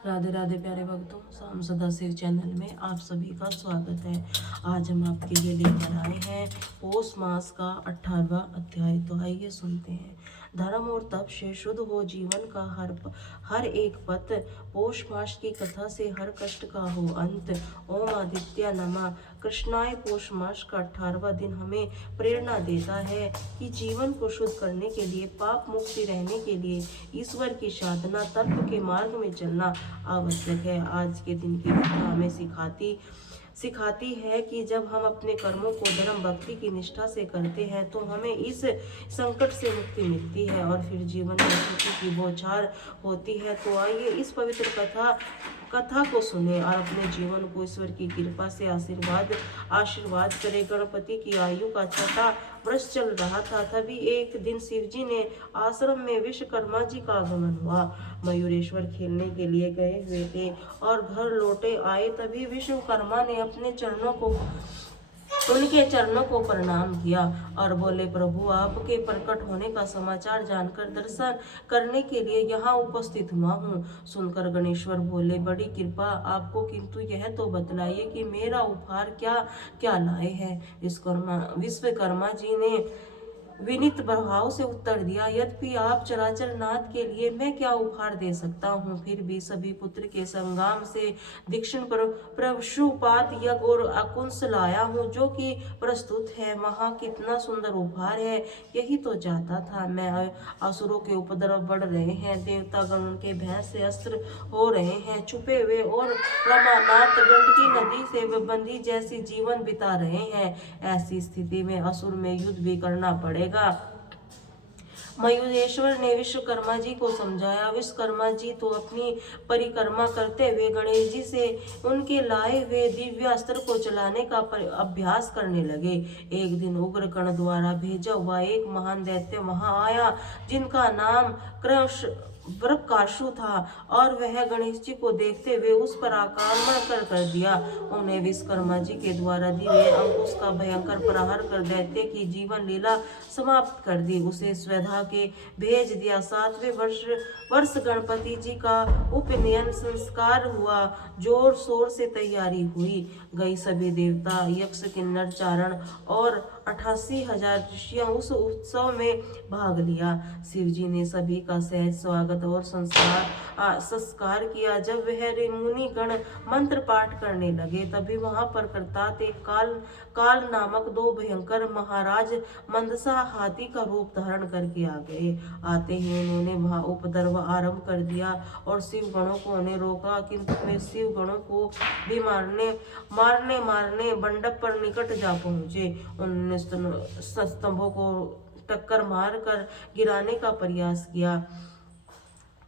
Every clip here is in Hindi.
राधे राधे प्यारे भक्तों, शाम सदा शिव चैनल में आप सभी का स्वागत है। आज हम आपके लिए लेकर आए हैं पौष मास का 18वां अध्याय। तो आइए सुनते हैं। धर्म और तप से शुद्ध हो जीवन का हर एक पथ। पौष मास की कथा से हर कष्ट का हो अंत। ओम आदित्य नमः। कृष्णाय पौष मास का 18वां दिन हमें प्रेरणा देता है कि जीवन को शुद्ध करने के लिए, पाप मुक्ति रहने के लिए ईश्वर की साधना, तत्व के मार्ग में चलना आवश्यक है। आज के दिन की कथा हमें सिखाती है कि जब हम अपने कर्मों को धर्म भक्ति की निष्ठा से करते हैं तो हमें इस संकट से मुक्ति मिलती है और फिर जीवन में सुखी की बौछार होती है। तो आइए इस पवित्र कथा को सुने और अपने जीवन को ईश्वर की कृपा से आशीर्वाद करें। गणपति की आयु का छठा वर्ष चल रहा था, तभी एक दिन शिवजी ने आश्रम में विश्वकर्मा जी का आगमन हुआ। मयूरेश्वर खेलने के लिए गए हुए थे और घर लौटे आए तभी विश्वकर्मा ने उनके चरणों को प्रणाम किया और बोले, प्रभु आपके प्रकट होने का समाचार जानकर दर्शन करने के लिए यहाँ उपस्थित हुआ हूँ। सुनकर गणेश्वर बोले, बड़ी कृपा आपको, किंतु यह तो बतलाइए कि मेरा उपहार क्या क्या लाए हैं। विश्वकर्मा जी ने विनीत भाव से उत्तर दिया, यद्यपि आप चराचर नाथ के लिए मैं क्या उपहार दे सकता हूँ, फिर भी सभी पुत्र के संगम से दक्षिण पर प्रशुपात यज्ञ और अकुंस लाया हूँ जो कि प्रस्तुत है। वहाँ कितना सुंदर उपहार है, यही तो चाहता था मैं। असुरों के उपद्रव बढ़ रहे हैं, देवतागण उनके भय से अस्त्र हो रहे हैं, छुपे हुए और रमानाथ गंडकी नदी से बंदी जैसी जीवन बिता रहे हैं। ऐसी स्थिति में असुर में युद्ध भी करना पड़ेगा। मयूरेश्वर ने विश्वकर्मा जी को समझाया। विश्वकर्मा जी तो अपनी परिक्रमा करते हुए गणेश जी से उनके लाए हुए दिव्य अस्त्र को चलाने का अभ्यास करने लगे। एक दिन उग्रकर्ण द्वारा भेजा हुआ एक महान दैत्य वहां आया, जिनका नाम वृकासु था, और वह गणेश जी को देखते हुए उस पर आक्रमण कर दिया। उन्हें विश्वकर्मा जी के द्वारा दिए अंकुश का भयंकर प्रहार कर दैत्य की जीवन लीला समाप्त कर दी, उसे स्वधा के भेज दिया। 7वें वर्ष गणपति जी का उपनयन संस्कार हुआ। जोर शोर से तैयारी हुई गई। सभी देवता, यक्ष, किन्नर, चारण और 88,000 ऋषियों उस उत्सव में भाग लिया। शिवजी ने सभी का सहज स्वागत और संस्कार किया। जब वह मुनि गण मंत्र पाठ करने लगे तभी वहां पर करतात एक काल नामक 2 भयंकर महाराज मंदसा हाथी का रूप धारण करके आ गए। आते ही उन्होंने वहां उपद्रव आरंभ कर दिया और शिव गणों को उन्हें रोका, किंतु वे शिव गणों को भी मारने मंडप पर निकट जा पहुंचे। उन्होंने स्तंभों को टक्कर मार कर गिराने का प्रयास किया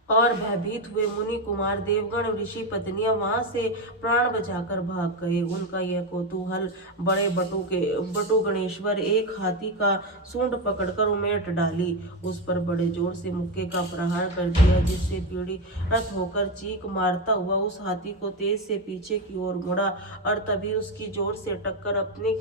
और भयभीत हुए मुनि कुमार, देवगण, ऋषि पत्नियां वहां से प्राण बचाकर भाग गए। उनका यह कौतूहल बड़े बटु गणेश्वर एक हाथी का सूंड पकड़कर उमेट डाली, उस पर बड़े जोर से मुक्के का प्रहार कर दिया, जिससे पीड़ित होकर चीख मारता हुआ उस हाथी को तेज से पीछे की ओर मुड़ा और तभी उसकी जोर से टक्कर अपने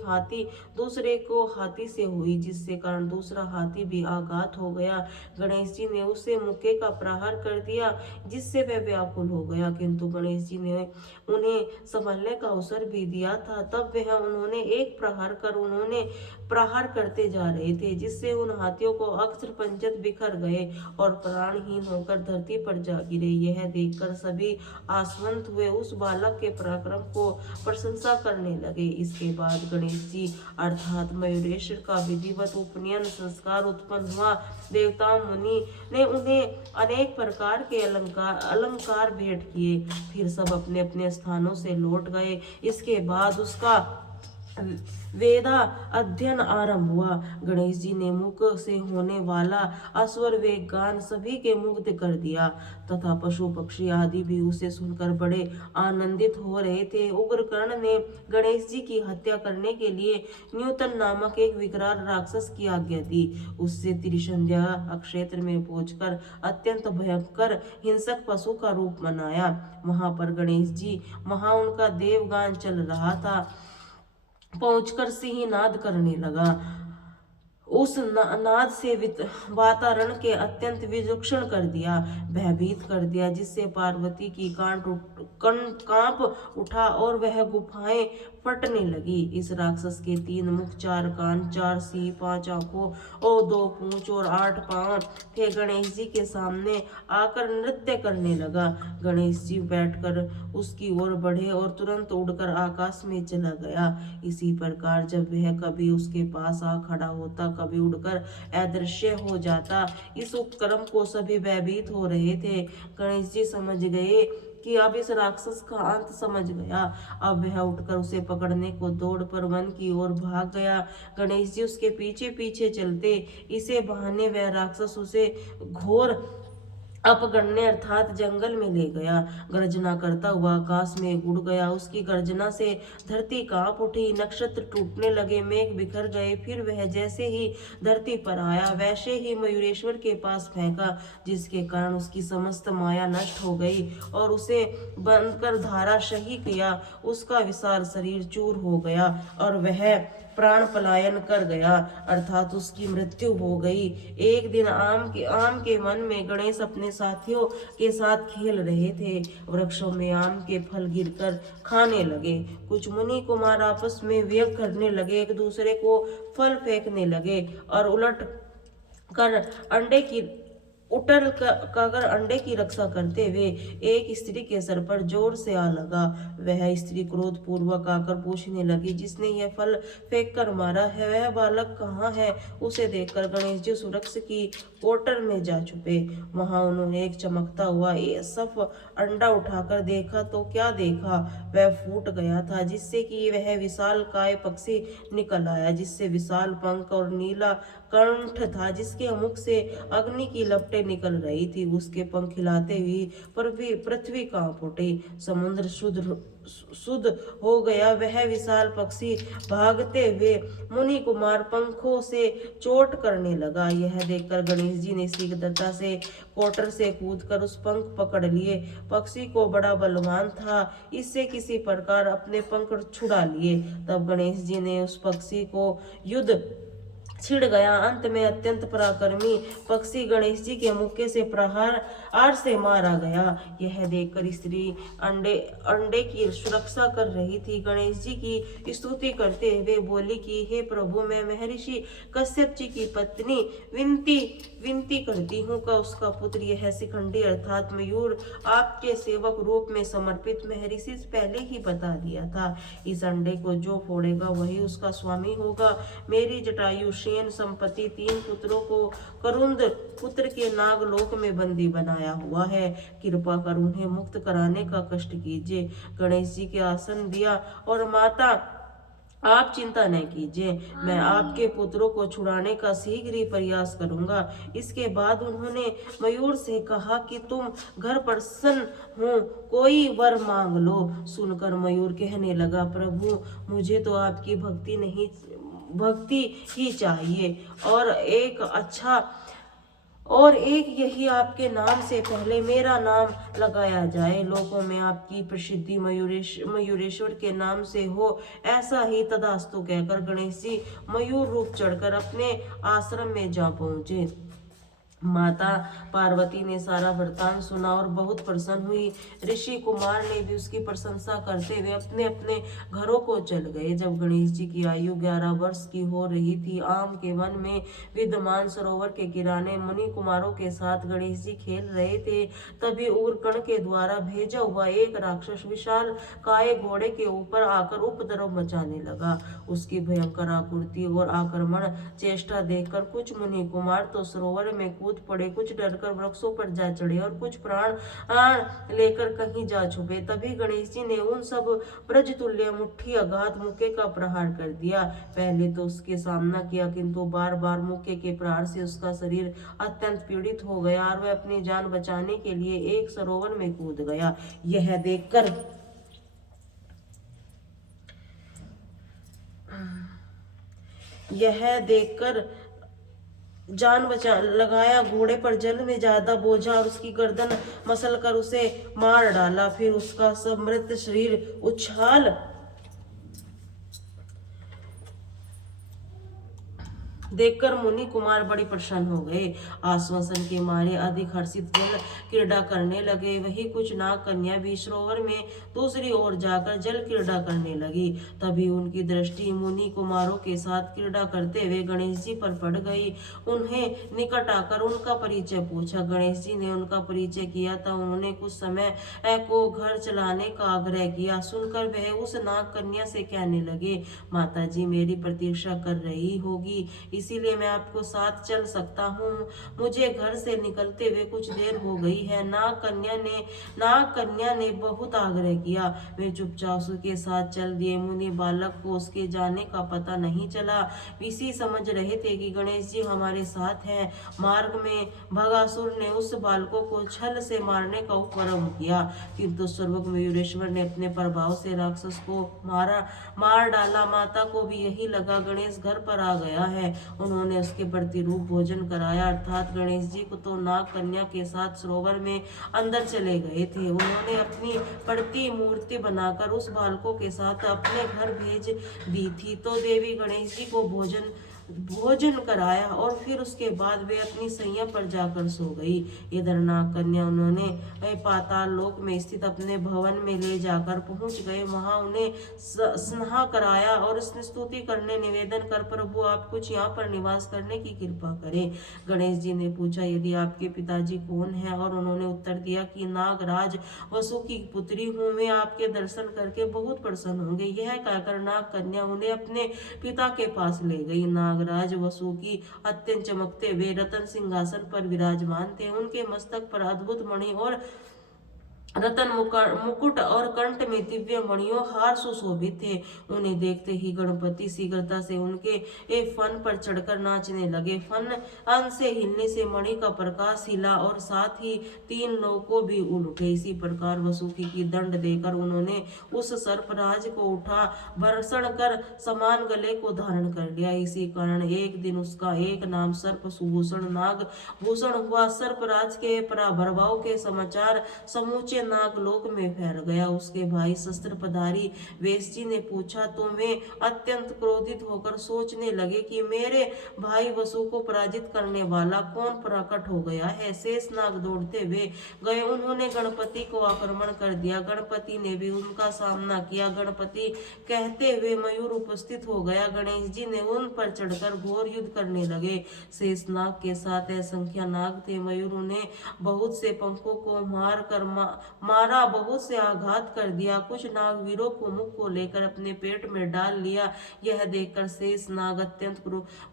दूसरे को हाथी से हुई, जिससे कारण दूसरा हाथी भी आघात हो गया। गणेश जी ने उसे मुक्के का प्रहार कर दिया, जिससे वह व्याकुल हो गया, किंतु गणेश जी ने उन्हें संभलने का अवसर भी दिया था। तब वह उन्होंने प्रहार करते जा रहे थे, जिससे उन हाथियों को अक्षर पंचत बिखर गए और प्राणहीन होकर धरती पर जा गिरे। यह देखकर सभी आश्वस्त हुए उस बालक के पराक्रम को प्रशंसा करने लगे। इसके बाद गणेश जी अर्थात मयूरेश्वर का विधिवत उपनयन संस्कार उत्पन्न हुआ। देवता मुनि ने उन्हें अनेक प्रकार के अलंकार भेंट किए। फिर सब अपने अपने स्थानों से लौट गए। इसके बाद उसका वेदा अध्ययन आरंभ हुआ। गणेश जी ने मुख से होने वाला अस्वर वेग गान सभी के मुग्ध कर दिया तथा पशु पक्षी आदि भी उसे सुनकर बड़े आनंदित हो रहे थे। उग्रकर्ण ने गणेश जी की हत्या करने के लिए न्यूतन नामक एक विकराल राक्षस की आज्ञा दी। उससे त्रिसंध्या क्षेत्र में पहुंचकर अत्यंत भयंकर हिंसक पशु का रूप बनाया। वहां पर गणेश जी उनका देवगान चल रहा था, पहुंचकर सिंहनाद करने लगा। उस नाद से वातावरण के अत्यंत विलक्षण कर दिया, भयभीत कर दिया, जिससे पार्वती की कांप उठा और वह गुफाएं फटने लगी। इस राक्षस के 3 मुख, 4 कान, 4 सींग, 5 आंखों और 2 पूंछ और 8 पांव थे। गणेश जी के सामने आकर नृत्य करने लगा। गणेश जी बैठकर उसकी ओर बढ़े और तुरंत उड़कर आकाश में चला गया। इसी प्रकार जब वह कभी उसके पास आ खड़ा होता, कभी उड़कर अदृश्य हो जाता। इस उपक्रम को सभी भयभीत हो रहे थे। गणेश जी समझ गए कि अब इस राक्षस का अंत समझ गया। अब वह उठकर उसे पकड़ने को दौड़ पर वन की ओर भाग गया। गणेश जी उसके पीछे पीछे चलते, इसे बहाने वह राक्षस उसे घोर अपगणने अर्थात जंगल में ले गया। गर्जना करता हुआ आकाश में उड़ गया। उसकी गर्जना से धरती कांप उठी, नक्षत्र टूटने लगे, मेघ बिखर गए। फिर वह जैसे ही धरती पर आया, वैसे ही मयूरेश्वर के पास फेंका, जिसके कारण उसकी समस्त माया नष्ट हो गई और उसे बनकर धाराशाही किया। उसका विशाल शरीर चूर हो गया और वह प्राण पलायन कर गया, अर्थात उसकी मृत्यु हो गई। एक दिन आम के वन में गणेश अपने साथियों के साथ खेल रहे थे। वृक्षों में आम के फल गिरकर खाने लगे। कुछ मुनि कुमार आपस में व्यंग करने लगे, एक दूसरे को फल फेंकने लगे और उलट कर अंडे की रक्षा करते हुए एक स्त्री के सर पर जोर से आ लगा। वह स्त्री क्रोध पूर्वक आकर पूछने लगी, जिसने यह फल फेंक कर मारा है, वह बालक कहाँ है? उसे देखकर गणेश जी सुरक्षा की कोटर में जा छुपे। वहां उन्होंने एक चमकता हुआ सफ अंडा उठाकर देखा तो क्या देखा, वह फूट गया था, जिससे कि वह विशाल काय पक्षी निकल आया, जिससे विशाल पंख और नीला कंठ था, जिसके मुख से अग्नि की लपटें निकल रही थी। उसके पंख हिलाते हुए पृथ्वी कांप उठी, समुद्र शुद्ध हो गया। वह विशाल पक्षी भागते हुए मुनि कुमार पंखों से चोट करने लगा। यह देखकर गणेश जी ने शीघ्रता से कोटर से कूदकर उस पंख पकड़ लिए। पक्षी को बड़ा बलवान था, इससे किसी प्रकार अपने पंख छुड़ा लिए। तब गणेश जी ने उस पक्षी को युद्ध छिड़ गया। अंत में अत्यंत पराक्रमी पक्षी गणेश जी के मुक्के से प्रहार से मारा गया। यह देखकर स्त्री अंडे की सुरक्षा कर रही थी। गणेश जी की स्तुति करते हुए बोली कि हे प्रभु, मैं महर्षि कश्यप जी की पत्नी विनती करती हूँ कि उसका पुत्र यह शिखंडी अर्थात मयूर आपके सेवक रूप में समर्पित महर्षि से पहले ही बता दिया था। इस अंडे को जो फोड़ेगा वही उसका स्वामी होगा। मेरी जटायु संपत्ति 3 पुत्रों को करुंद पुत्र के नागलोक में बंदी बनाया हुआ है। कृपा कर उन्हें मुक्त कराने का कष्ट कीजिए। गणेश जी के आसन दिया और माता, आप चिंता न कीजिए, मैं आपके पुत्रों को छुड़ाने का शीघ्र ही प्रयास करूंगा। इसके बाद उन्होंने मयूर से कहा कि तुम घर प्रसन्न हो, कोई वर मांग लो। सुनकर मयूर कहने लगा, प्रभु, मुझे तो आपकी भक्ति ही चाहिए और एक यही आपके नाम से पहले मेरा नाम लगाया जाए। लोगों में आपकी प्रसिद्धि मयूरेश्वर के नाम से हो, ऐसा ही तदास्तु कहकर गणेश जी मयूर रूप चढ़कर अपने आश्रम में जा पहुंचे। माता पार्वती ने सारा वृतांत सुना और बहुत प्रसन्न हुई। ऋषि कुमार ने भी उसकी प्रशंसा करते हुए अपने अपने घरों को चल गए। जब गणेश जी की आयु 11 वर्ष की हो रही थी, आम के वन में विद्यमान सरोवर के किनारे मुनि कुमारों के साथ गणेश जी खेल रहे थे। तभी उग्रकर्ण के द्वारा भेजा हुआ एक राक्षस विशाल काय घोड़े के ऊपर आकर उपद्रव मचाने लगा। उसकी भयंकर आकृति और आक्रमण चेष्टा देखकर कुछ मुनि कुमार तो सरोवर में कूद पड़े, कुछ डरकर वृक्षों पर जा चढ़े और कुछ प्राण लेकर कहीं जा छुपे। तभी गणेश जी ने उन सब ब्रज तुल्य मुट्ठी आघात मुक्के का प्रहार कर दिया। पहले तो उसके सामना किया, किंतु बार बार मुक्के के प्रहार से उसका शरीर अत्यंत पीड़ित हो गया और वह अपनी जान बचाने के लिए एक सरोवर में कूद गया। यह देखकर जान बचा लगाया, घोड़े पर जल में ज्यादा बोझा और उसकी गर्दन मसल कर उसे मार डाला। फिर उसका समृद्ध शरीर देखकर मुनि कुमार बड़ी प्रसन्न हो गए। आश्वासन के मारे अधिक हर्षित जल क्रीड़ा करने लगे। वही कुछ नाग कन्या भी सरोवर में दूसरी ओर जाकर जल क्रीड़ा करने लगी। तभी उनकी दृष्टि मुनि कुमारों के साथ क्रीड़ा करते हुए गणेश जी पर पड़ गई। उन्हें निकट आकर उनका परिचय पूछा। गणेश जी ने उनका परिचय किया तो उन्होंने कुछ समय को घर चलाने का आग्रह किया। सुनकर वह उस नाग कन्या से कहने लगे, माता जी मेरी प्रतीक्षा कर रही होगी, इसीलिए मैं आपको साथ चल सकता हूँ। मुझे घर से निकलते हुए कुछ देर हो गई है। नाग कन्या ने बहुत आग्रह किया। वे चुपचाप उसके साथ चल दिए। मुनि बालक को उसके जाने का पता नहीं चला। इसी समझ रहे थे कि गणेश जी हमारे साथ हैं। मार्ग में भगासुर ने उस बालकों को छल से मारने का उपक्रम किया, किंतु सर्वज्ञ मयूरेश्वर ने अपने प्रभाव से राक्षस को मार डाला। माता को भी यही लगा गणेश घर पर आ गया है। उन्होंने उसके प्रतिरूप भोजन कराया, अर्थात गणेश जी को तो नाग कन्या के साथ सरोवर में अंदर चले गए थे। उन्होंने अपनी मूर्ति बनाकर उस बालकों के साथ अपने घर भेज दी थी। तो देवी गणेश जी को भोजन कराया और फिर उसके बाद वे अपनी सैया पर जाकर सो गई। इधर नाग कन्या उन्होंने पाताल लोक में स्थित अपने भवन में ले जाकर पहुंच गए। वहां उन्हें स्नान कराया और स्तुति करने निवेदन कर, प्रभु आप कुछ यहाँ पर निवास करने की कृपा करें। गणेश जी ने पूछा, यदि आपके पिताजी कौन है? और उन्होंने उत्तर दिया कि नागराज वसु की पुत्री हूँ, मैं आपके दर्शन करके बहुत प्रसन्न होंगे। यह कहकर नाग कन्या उन्हें अपने पिता के पास ले गई। नागराज वसु की अत्यंत चमकते हुए रतन सिंहासन पर विराजमान थे। उनके मस्तक पर अद्भुत मणि और रतन मुकुट और कंठ में दिव्य मणियों हार सुशोभित थे। उन्हें देखते ही गणपति शीघ्रता से उनके एक फन पर चढ़कर नाचने लगे। फन से हिलने से मणि का प्रकाश हिला और साथ ही 3 लोगों भी उड़ उठे। इसी प्रकार वसुकी की दंड देकर उन्होंने उस सर्पराज को उठा भर्षण कर समान गले को धारण कर लिया। इसी कारण एक दिन उसका एक नाम सर्प सुभूषण नाग भूषण हुआ। सर्पराज के पराभव के समाचार समूचे नागलोक में फैल गया। उसके भाई शस्त्रपधारी वेश जी ने पूछा तो वे अत्यंत क्रोधित होकर सोचने लगे कि मेरे भाई वसु को पराजित करने वाला कौन प्रकट हो गया है। शेष नाग दौड़ते हुए गए, उन्होंने गणपति को आक्रमण कर दिया। गणपति ने भी उनका सामना किया। गणपति कहते हुए मयूर उपस्थित हो गया। गणेश जी ने उन पर चढ़कर घोर युद्ध करने लगे। शेष नाग के साथ असंख्य नाग थे। मयूर ने बहुत से पंखों को मारा, बहुत से आघात कर दिया। कुछ नागवीरों को मुख को लेकर अपने पेट में डाल लिया। यह देखकर शेष नाग अत्यंत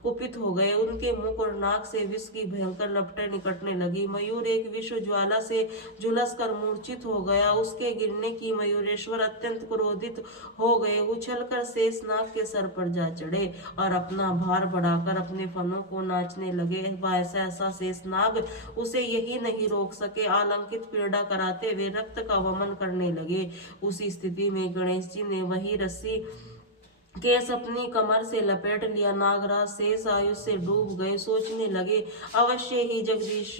कुपित हो गए। उनके मुख और नाक से विष की भयंकर लपटें निकटने लगी। मयूर एक विश्व ज्वाला से झुलस कर मूर्छित हो गया। उसके गिरने की मयूरेश्वर अत्यंत क्रोधित हो गए। उछलकर शेष नाग के सर पर जा चढ़े और अपना भार बढ़ाकर अपने फनों को नाचने लगे। ऐसा शेष नाग उसे यही नहीं रोक सके, आलंकित पीड़ा कराते हुए रक्त का वमन करने लगे। उसी स्थिति में गणेश जी ने वही रस्सी केस अपनी कमर से लपेट लिया। नागराज शेष आयु से डूब गए। सोचने लगे, अवश्य ही जगदीश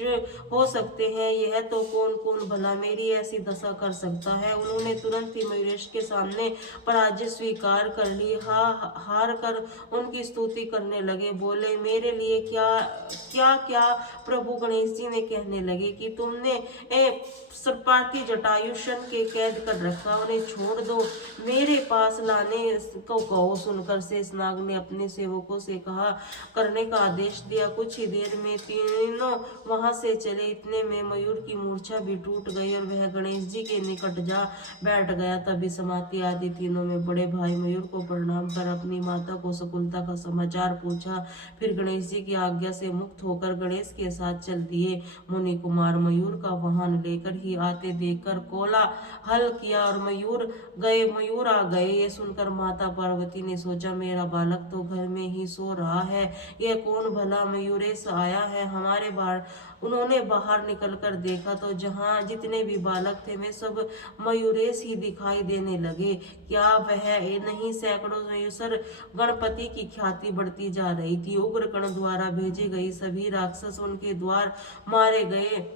हो सकते हैं। यह तो कौन भला मेरी ऐसी दशा कर सकता है। उन्होंने तुरंत ही मयूरेश के सामने पराजय स्वीकार कर ली। हार कर उनकी स्तुति करने लगे। बोले, मेरे लिए क्या प्रभु गणेश जी ने कहने लगे कि तुमने सर्पार्थी जटायुषण के कैद कर रखा, उन्हें छोड़ दो, मेरे पास लाने को कहो। सुनकर शेषनाग ने अपने सेवकों से कहा करने का आदेश दिया। कुछ ही देर में तीनों वहां से चले। इतने में मयूर की मूर्छा भी टूट गई और वह गणेश जी के निकट जा बैठ गया। तभी समाति आदि तीनों में बड़े भाई मयूर को प्रणाम कर अपनी माता को सकुलता का समाचार पूछा। फिर गणेश जी की आज्ञा से मुक्त होकर गणेश के साथ चल दिए। मुनि कुमार मयूर का वाहन लेकर ही आते देखकर कोलाहल किया और मयूर आ गए। ये सुनकर माता पार्वती ने सोचा, मेरा बालक तो घर में ही सो रहा है, यह कौन भला मयूरेश आया है हमारे बाहर। उन्होंने बाहर निकलकर देखा तो जहां जितने भी बालक थे वे सब मयूरेश ही दिखाई देने लगे। क्या वह नहीं सैकड़ों मयूसर गणपति की ख्याति बढ़ती जा रही थी। उग्र कण द्वारा भेजे गए सभी राक्षस उनके द्वार मारे गए।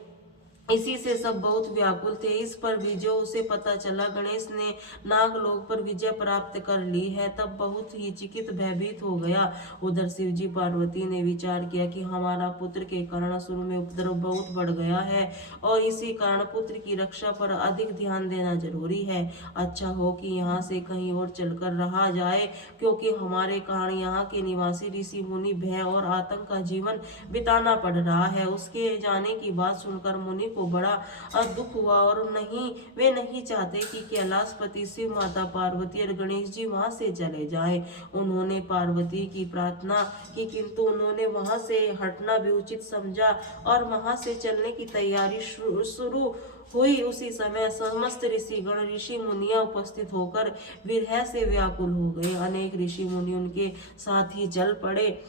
इसी से सब बहुत व्याकुल थे। इस पर भी जो उसे पता चला गणेश ने नागलोक पर विजय प्राप्त कर ली है, तब बहुत ही चिकित भयभीत हो गया। उधर शिवजी पार्वती ने विचार किया कि हमारा पुत्र के कारण असुर में उपद्रव बहुत बढ़ गया है और इसी कारण पुत्र की रक्षा पर अधिक ध्यान देना जरूरी है। अच्छा हो कि यहाँ से कहीं और चलकर रहा जाए, क्योंकि हमारे कारण यहाँ के निवासी ऋषि मुनि भय और आतंक का जीवन बिताना पड़ रहा है। उसके जाने की बात सुनकर मुनि को बड़ा दुख हुआ और वे नहीं चाहते कि कैलाशपति शिव, माता पार्वती और गणेश जी वहां से चले जाए। उन्होंने पार्वती की प्रार्थना की, किंतु उन्होंने वहां से हटना भी उचित समझा और वहां से चलने की तैयारी शुरू हुई। उसी समय समस्त ऋषिगण, ऋषि मुनियां उपस्थित होकर विरह से व्याकुल हो गए। अनेक ऋषि मुनि उनके साथ ही चल पड़े।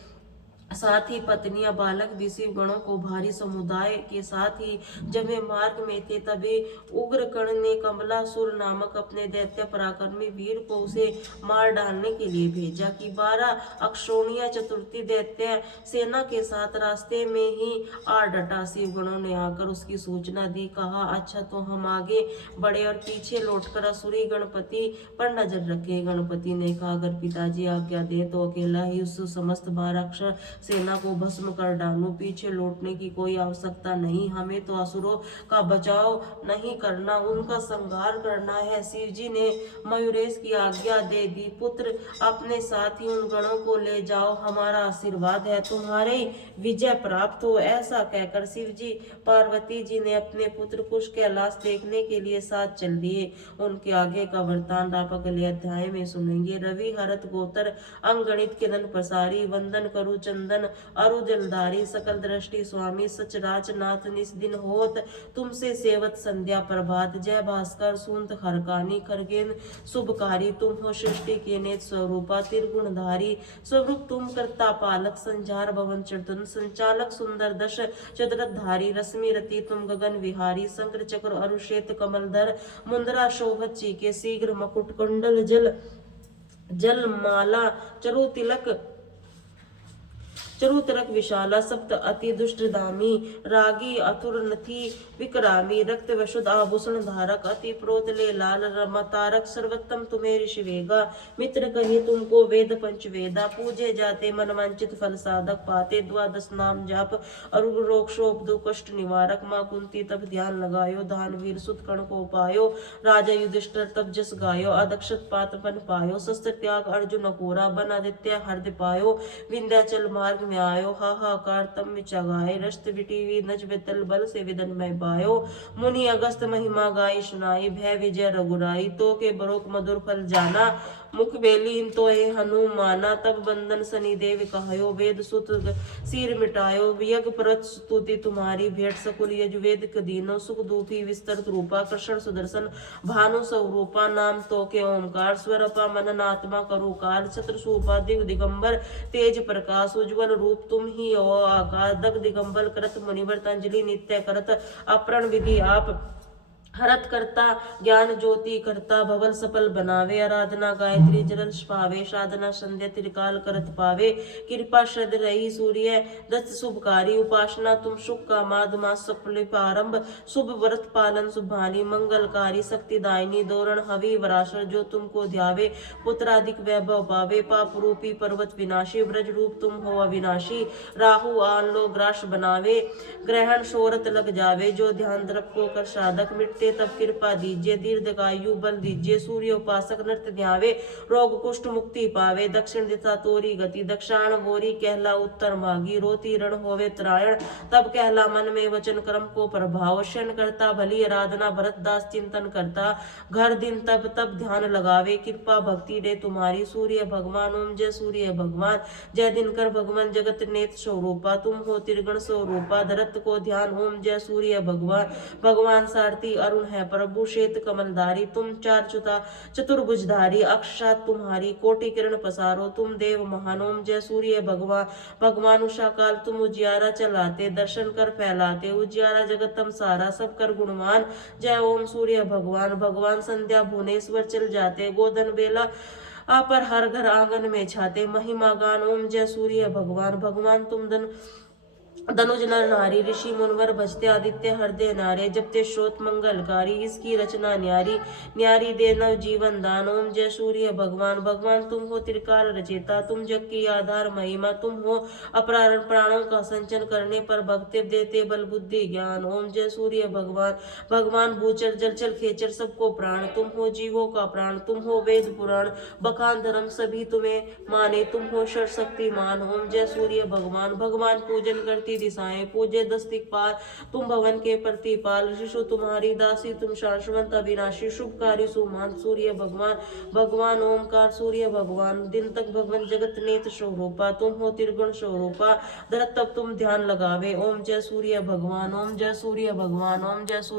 साथ ही पत्नियां, बालक भी शिव गणों को भारी समुदाय के साथ ही जब वे मार्ग में थे, तभी उग्रकर्ण ने कमलासुर नामक अपने दैत्य पराक्रमी वीर को उसे मार डालने के लिए भेजा कि 12 अक्षौणिया चतुर्थी दैत्य सेना के साथ रास्ते में ही आ डटा। शिव गणों ने आकर उसकी सूचना दी। कहा, अच्छा तो हम आगे बढ़े और पीछे लौटकर असुरी गणपति पर नजर रखे। गणपति ने कहा, अगर पिताजी आज्ञा दे तो अकेला ही उस समस्त 12 अक्षर सेना को भस्म कर डालूं। पीछे लौटने की कोई आवश्यकता नहीं। हमें तो असुरों का बचाव नहीं करना, उनका संहार करना है। शिवजी ने मयूरेश की आज्ञा दे दी। पुत्र, अपने साथ ही उन गणों को ले जाओ, हमारा आशीर्वाद है तुम्हारे विजय प्राप्त हो। ऐसा कहकर शिवजी पार्वती जी ने अपने पुत्र कुश कैलाश देखने के लिए साथ चल दिए। उनके आगे का वृतांत आप अगले अध्याय में सुनेंगे। रवि हरत गोतर अंगणित किरण प्रसारी, वंदन करु चंदन अरु जलधारी, सकल दृष्टि स्वामी सचराच नाथ, निस दिन होत तुमसे सेवत संध्या प्रभात। जय भास्कर सूंत हरकानी, खरगेन शुभकारी, तुम हो सृष्टि के नेत स्वरूपा, त्रिगुणधारी स्वरूप तुम, करता पालक संजार भवन चतुन, संचालक सुंदर दश चतुरधारी, रश्मि रति तुम गगन विहारी, शंकर चक्र अरुषेत कमलधर, मुंद्रा शोभत चीके, शीघ्र मकुट कुंडल जल माला, चरुतरक विशाला, सप्त अति दुष्टधामी, रागी अथुर नथी विक्रामी, रक्त वशुद आभूषण धारक, अति प्रोतले लाल रमतारक, सर्वोत्तम तुम्हें ऋषिवेगा। मित्र कही तुमको वेद पंचवेदा, पूजे जाते मन वांछित फल साधक, पाते द्वादश नाम जाप, अरुग रोग शोभ दुख कष्ट निवारक। माँ कुंती तब ध्यान लगायो, दानवीर सुत कर्ण को पायो, राजा युधिष्ठिर तब जस गायो, अदक्षत पात बन पायो, शस्त्र त्याग अर्जुन कोरा, बन आदित्य हृदय पायो, विंध्याचल मार्ग में आयो, हाहाकार तम मिचागाए, रस्त विटीवी नज वितल बल से विदन में पायो, मुनि अगस्त महिमा गाई सुनाई, भय विजय रघुराई, तो के बरोक मधुर फल जाना, मुख बेलीन तो हनुमाना, तब बंदन शनिदेव कहायो, वेद सुत सिर मिटायो, यज्ञ परत स्तुति तुम्हारी, भेंट सकुल यजुवेद कदीनो, सुख दूफी विस्तृत रूपा, कृष्ण सुदर्शन भानु स्वरूपा, नाम तो के ओंकार, स्वरपा मनन आत्मा करो काल, छत्र सूपा दिव दिगंबर तेज प्रकाश, उज्ज्वल रूप तुम ही हो आकाश, दग दिगंबर करत मुनिवर, अंजलि नित्य करत अपरण विधि आप, हरत करता ज्ञान ज्योति करता, भवन सफल बनावे, आराधना गायत्री जरल पावे, साधना संध्या त्रिकाल करत पावे, कृपा श्रद्ध रही सूर्य दत्त शुभकारी, उपासना तुम सुख का माध मास सफल प्रारंभ, शुभ व्रत पालन शुभानी, मंगलकारी शक्तिदायिनी, दोरण हवि वरासर, जो तुमको ध्यावे पुत्राधिक वैभव पावे, पाप रूपी पर्वत विनाशी, व्रज रूप तुम हो अविनाशी, राहु आन लो ग्रास बनावे, ग्रहण शोरत लग जावे, जो ध्यान द्रव को कर साधक मिटते तब कृपा दीजिए, दीर्घायु बल दीजिए, सूर्य उपासक नृत्य ध्यावे, रोग कुष्ठ मुक्ति पावे, दक्षिण दिशा तोरी गति, दक्षाण बोरी कहला उत्तर मागी, रोती रण होवे त्रायण, तब कहला मन में वचन कर्म को प्रभाव, शन करता भली आराधना भरत दास चिंतन करता, घर दिन तब तब ध्यान लगावे, कृपा भक्ति दे तुम्हारी, सूर्य भगवान ओम जय सूर्य भगवान, जय दिनकर भगवान जगत नेत स्वरूपा, तुम हो त्रिगुण स्वरूपा, धरत को ध्यान ओम जय सूर्य भगवान, भगवान सारथी अरुण है प्रभु, श्वेत कमलधारी तुम, चार चतुर्भुजधारी, अक्षात तुम्हारी, कोटि किरण पसारो तुम, देव महान ओम जय सूर्य भगवान, भगवान उषा काल तुम उजियारा चलाते, दर्शन कर फैलाते, उजियारा जगतम सारा सब कर गुणवान, जय ओम सूर्य भगवान, भगवान संध्या भुवनेश्वर चल जाते, गोधन बेला पर हर घर आंगन में छाते, महिमा गान ओम जय सूर्य भगवान, भगवान तुम धन धनुज नर नारी ऋषि मुनवर भजते आदित्य हृदय नारे जपते श्रोत मंगलकारी इसकी रचना न्यारी न्यारी दे नव जीवन दान। ओम जय सूर्य भगवान भगवान तुम हो त्रिकाल रचेता तुम जग की आधार महिमा तुम हो अपरारण प्राणों का संचन करने पर भक्ति देते बल बुद्धि ज्ञान। ओम जय सूर्य भगवान भगवान भूचर जलचल खेचर सबको प्राण तुम हो जीवों का प्राण तुम हो वेद पुराण बखान धर्म सभी तुम्हें माने तुम हो शर शक्तिमान। ओम जय सूर्य भगवान भगवान पूजन करती दिशाएं पूजे 10 दिक्पाल तुम भवन के प्रतिपाल शिशु तुम्हारी दासी तुम शाश्वत अविनाशी शुभकारी सुमान। सूर्य भगवान भगवान ओमकार सूर्य भगवान दिन तक भगवान जगत नेत स्वरूपा तुम हो त्रिगुण स्वरूपा धरत तब तुम ध्यान लगावे। ओम जय सूर्य भगवान ओम जय सूर्य भगवान ओम जय सूर्य